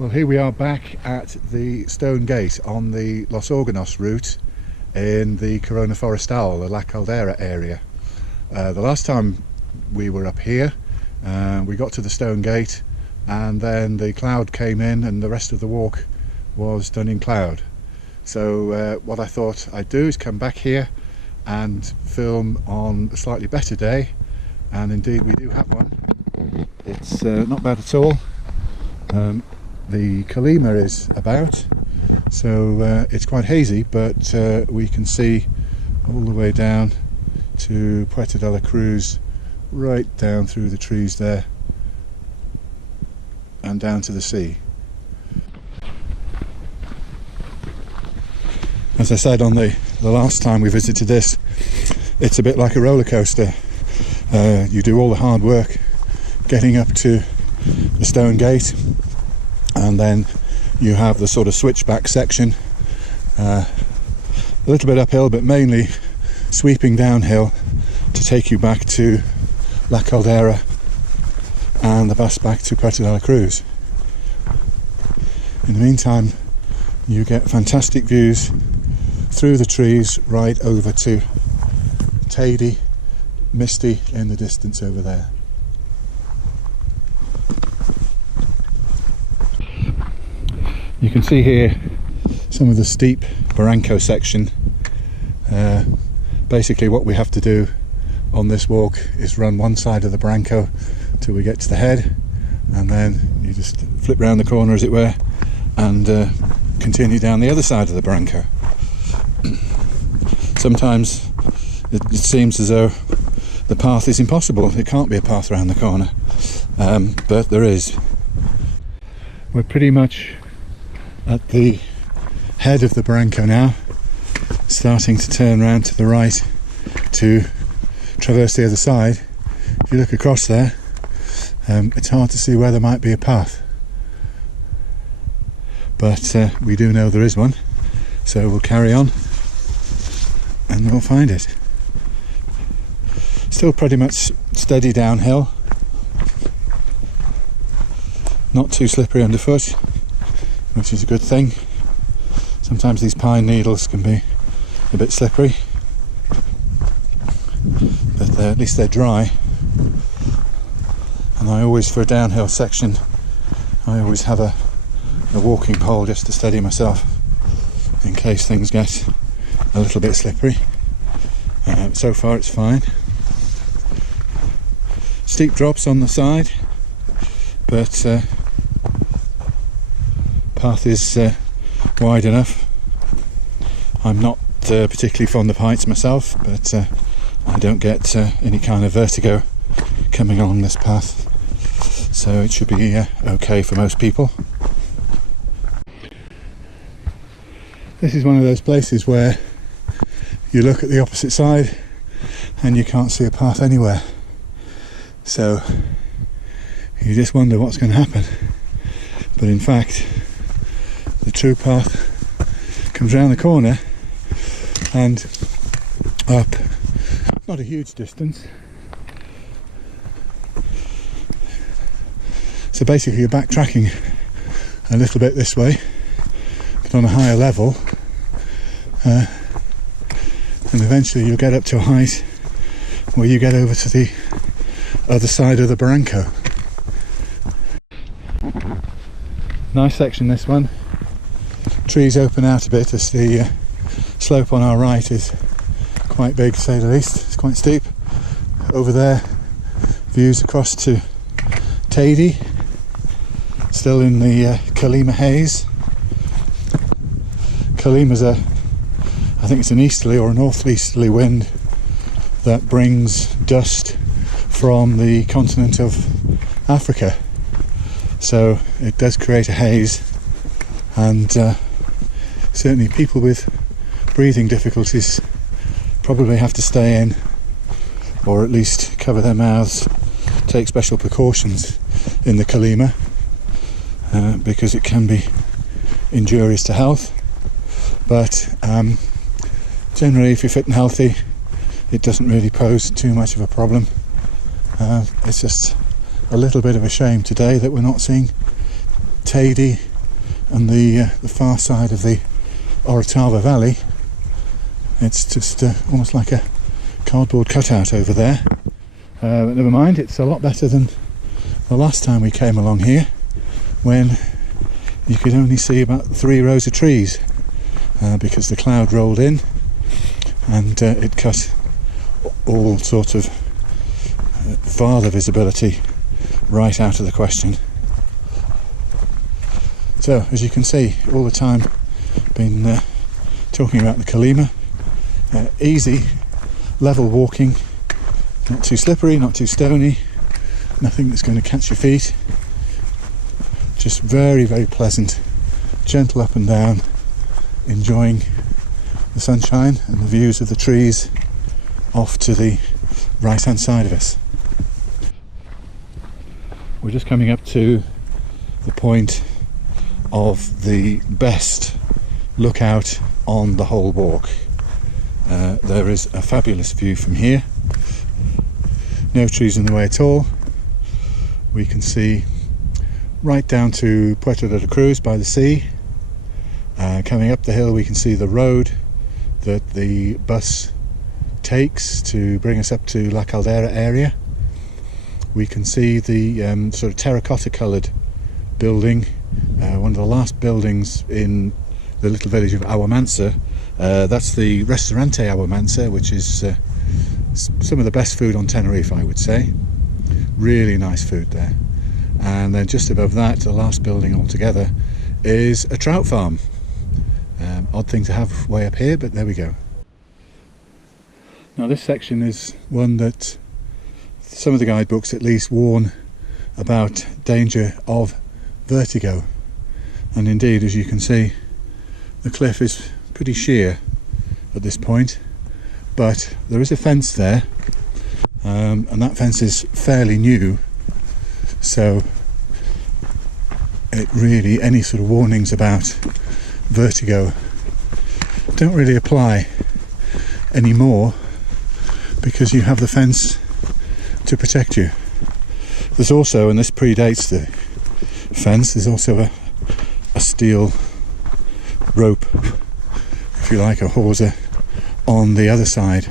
Well, here we are back at the Stone Gate on the Los Organos route in the Corona Forestal, the La Caldera area. The last time we were up here, we got to the Stone Gate and then the cloud came in and the rest of the walk was done in cloud. So what I thought I'd do is come back here and film on a slightly better day, and indeed we do have one. It's not bad at all. The Caldera is about, so it's quite hazy, but we can see all the way down to Puerto de la Cruz, right down through the trees there and down to the sea. As I said on the last time we visited this, it's a bit like a roller coaster. You do all the hard work getting up to the Stone Gate, and then you have the sort of switchback section, a little bit uphill but mainly sweeping downhill to take you back to La Caldera and the bus back to Puerto de la Cruz. In the meantime, you get fantastic views through the trees right over to Teide, misty in the distance over there. You can see here some of the steep barranco section. Basically what we have to do on this walk is run one side of the barranco till we get to the head, and then you just flip round the corner, as it were, and continue down the other side of the barranco. Sometimes it seems as though the path is impossible. It can't be a path around the corner, but there is. We're pretty much at the head of the barranco now, starting to turn round to the right to traverse the other side. If you look across there, it's hard to see where there might be a path, but we do know there is one, so we'll carry on and we'll find it. Still pretty much steady downhill, not too slippery underfoot, which is a good thing. Sometimes these pine needles can be a bit slippery, but at least they're dry. And I always, for a downhill section, I always have a walking pole just to steady myself in case things get a little bit slippery. So far it's fine. Steep drops on the side, but path is wide enough. I'm not particularly fond of heights myself, but I don't get any kind of vertigo coming along this path, so it should be okay for most people. This is one of those places where you look at the opposite side and you can't see a path anywhere, so you just wonder what's going to happen. But in fact, the true path comes round the corner and up, not a huge distance. So basically you're backtracking a little bit this way, but on a higher level, and eventually you'll get up to a height where you get over to the other side of the barranco. Nice section, this one. Trees open out a bit as the slope on our right is quite big, to say the least. It's quite steep. Over there, views across to Teide, still in the Caldera haze. Caldera's I think it's an easterly or a northeasterly wind that brings dust from the continent of Africa. So it does create a haze, and certainly people with breathing difficulties probably have to stay in, or at least cover their mouths, take special precautions in the Caldera, because it can be injurious to health. But generally, if you're fit and healthy, it doesn't really pose too much of a problem. It's just a little bit of a shame today that we're not seeing Teide on the far side of the Orotava Valley. It's just almost like a cardboard cutout over there. But never mind, it's a lot better than the last time we came along here, when you could only see about 3 rows of trees because the cloud rolled in and it cut all sort of farther visibility right out of the question. So as you can see, all the time been talking about the Kolyma. Easy, level walking, not too slippery, not too stony, nothing that's going to catch your feet. Just very, very pleasant, gentle up and down, enjoying the sunshine and the views of the trees off to the right hand side of us. We're just coming up to the point of the best lookout on the whole walk. There is a fabulous view from here, no trees in the way at all. We can see right down to Puerto de la Cruz by the sea. Coming up the hill we can see the road that the bus takes to bring us up to La Caldera area. We can see the sort of terracotta coloured building, one of the last buildings in the little village of Aguamansa. That's the Restaurante Aguamansa, which is some of the best food on Tenerife, I would say. Really nice food there. And then just above that, the last building altogether, is a trout farm. Odd thing to have way up here, but there we go. Now this section is one that some of the guidebooks at least warn about danger of vertigo. And indeed, as you can see, the cliff is pretty sheer at this point, but there is a fence there, and that fence is fairly new, so it really, any sort of warnings about vertigo don't really apply anymore, because you have the fence to protect you. There's also, and this predates the fence, there's also a steel rope, if you like, a hawser on the other side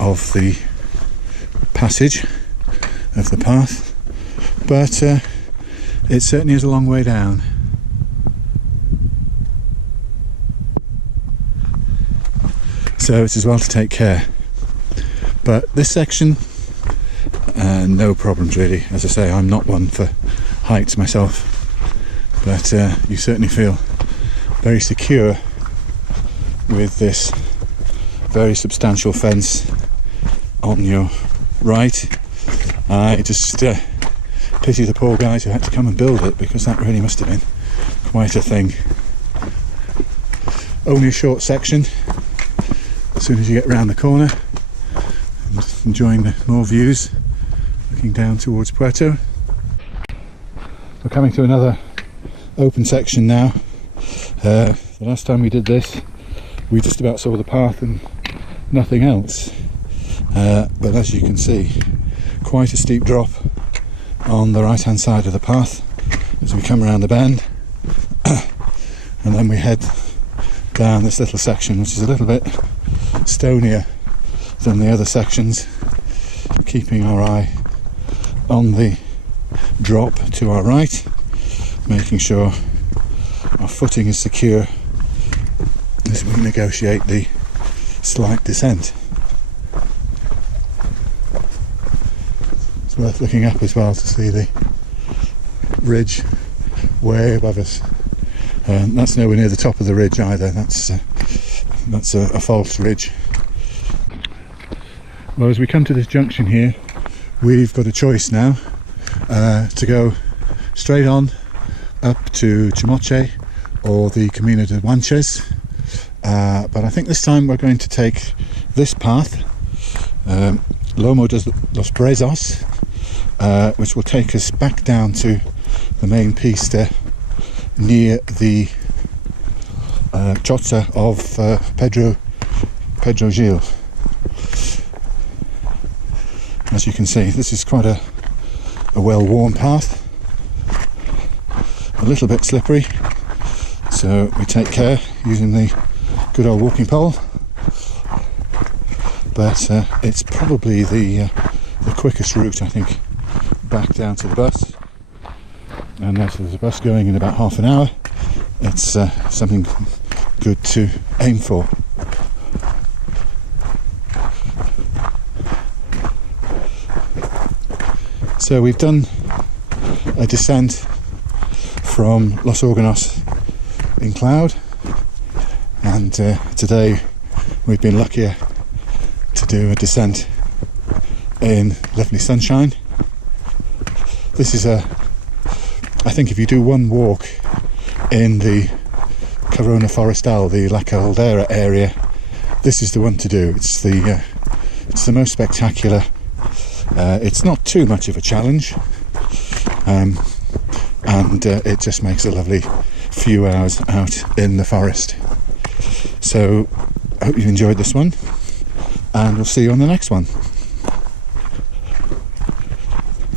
of the passage of the path, but it certainly is a long way down. So it's as well to take care. But this section, no problems really. As I say, I'm not one for heights myself, but you certainly feel very secure with this very substantial fence on your right. I just pity the poor guys who had to come and build it, because that really must have been quite a thing. Only a short section. As soon as you get round the corner, I'm just enjoying the more views, looking down towards Puerto. We're coming to another open section now. The last time we did this, we just about saw the path and nothing else. But as you can see, quite a steep drop on the right hand side of the path as we come around the bend. And then we head down this little section, which is a little bit stonier than the other sections, keeping our eye on the drop to our right, making sure our footing is secure as we negotiate the slight descent. It's worth looking up as well to see the ridge way above us. That's nowhere near the top of the ridge either. That's a false ridge. Well, as we come to this junction here, we've got a choice now to go straight on up to Chimoche or the Camino de Guanches, but I think this time we're going to take this path, Lomo de los Brezos, which will take us back down to the main pista near the Choza of Pedro Gil. As you can see, this is quite a well-worn path, a little bit slippery, so we take care using the good old walking pole, but it's probably the quickest route, I think, back down to the bus. And as there's a bus going in about half an hour, it's something good to aim for. So we've done a descent from Los Organos in cloud, and today we've been luckier to do a descent in lovely sunshine. This is I think if you do one walk in the Corona Forestal, the La Caldera area, this is the one to do. It's the most spectacular. It's not too much of a challenge, and it just makes a lovely few hours out in the forest. So I hope you've enjoyed this one, and we'll see you on the next one.